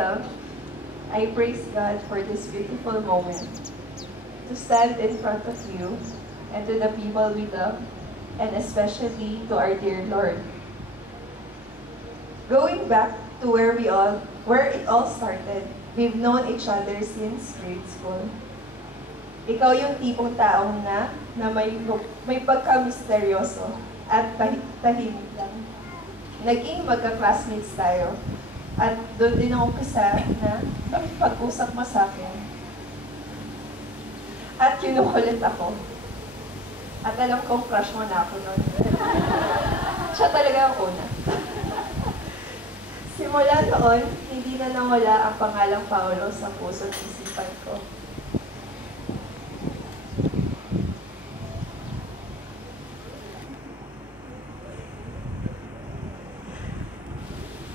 love, I praise God for this beautiful moment to stand in front of you and to the people we love, and especially to our dear Lord. Going back to where it all started, we've known each other since grade school. Ikaw yung tipong taong na may pagka-misteryoso at tahimik lang. Naging magka-classmates tayo. At doon din ako umpisa na pag-usap mo sa akin. At kinukulit ako. At alam kong crush mo na ako noon. Siya talaga ang una. Simula noon, hindi na nawala ang pangalang Paolo sa puso at isipan ko.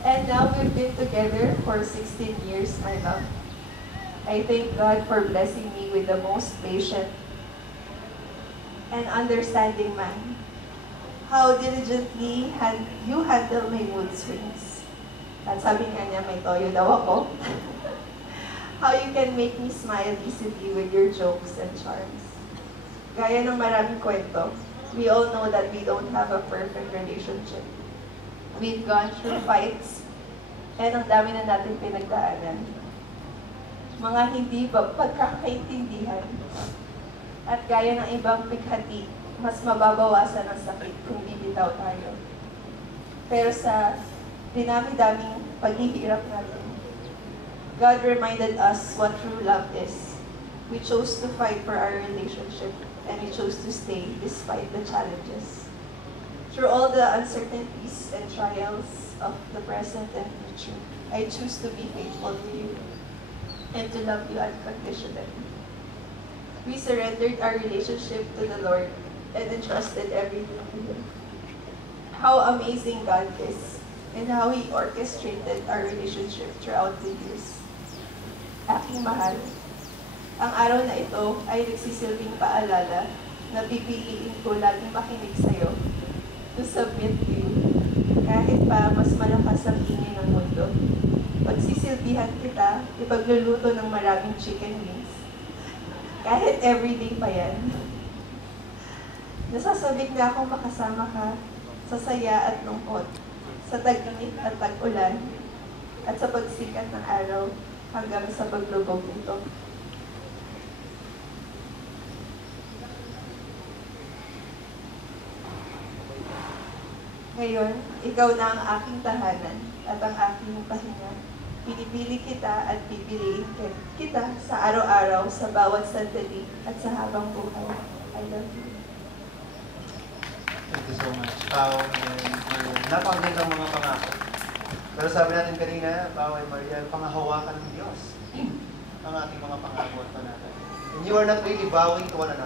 And now we've been together for 16 years, my love. I thank God for blessing me with the most patient and understanding man. How diligently you handle my mood swings. At sabi nga niya, may toyo daw ako. How you can make me smile easily with your jokes and charms. Gaya ng maraming kwento, we all know that we don't have a perfect relationship. We've gone through fights, and ang dami na natin pinagdaanan. Mga hindi pagkakaintindihan. At gaya ng ibang pighati, mas mababawasan ang sakit kung bibitaw tayo. Pero sa dinami-daming paghihirap natin, God reminded us what true love is. We chose to fight for our relationship, and we chose to stay despite the challenges. Through all the uncertainties and trials of the present and future, I choose to be faithful to you and to love you unconditionally. We surrendered our relationship to the Lord and entrusted everything to Him. How amazing God is, and how He orchestrated our relationship throughout the years. Aking mahal, ang araw na ito ay nagsisilbing paalala na pipiliin ko laging makinig sa'yo, to submit to you, kahit pa mas malakas ang ingay ng mundo. Pagsisilbihan kita, ipagluluto ng maraming chicken wings. Kahit everyday pa yan. Nasasabik na akong makasama ka sa saya at lungkot, sa tag-init at tag-ulan, at sa pagsikat ng araw hanggang sa paglubog nito. Ngayon, ikaw na ang aking tahanan at ang aking pahinga. Pinipili kita at pipiliin kita sa araw-araw, sa bawat sandali at sa habang buhay. I love you. Thank you so much, Pao. Napakagandang mga pangako. Pero sabi natin kanina, Pao and Mariel, pangahawakan ng Diyos ang ating mga pangako at panatag. And you are not really bowing to one another.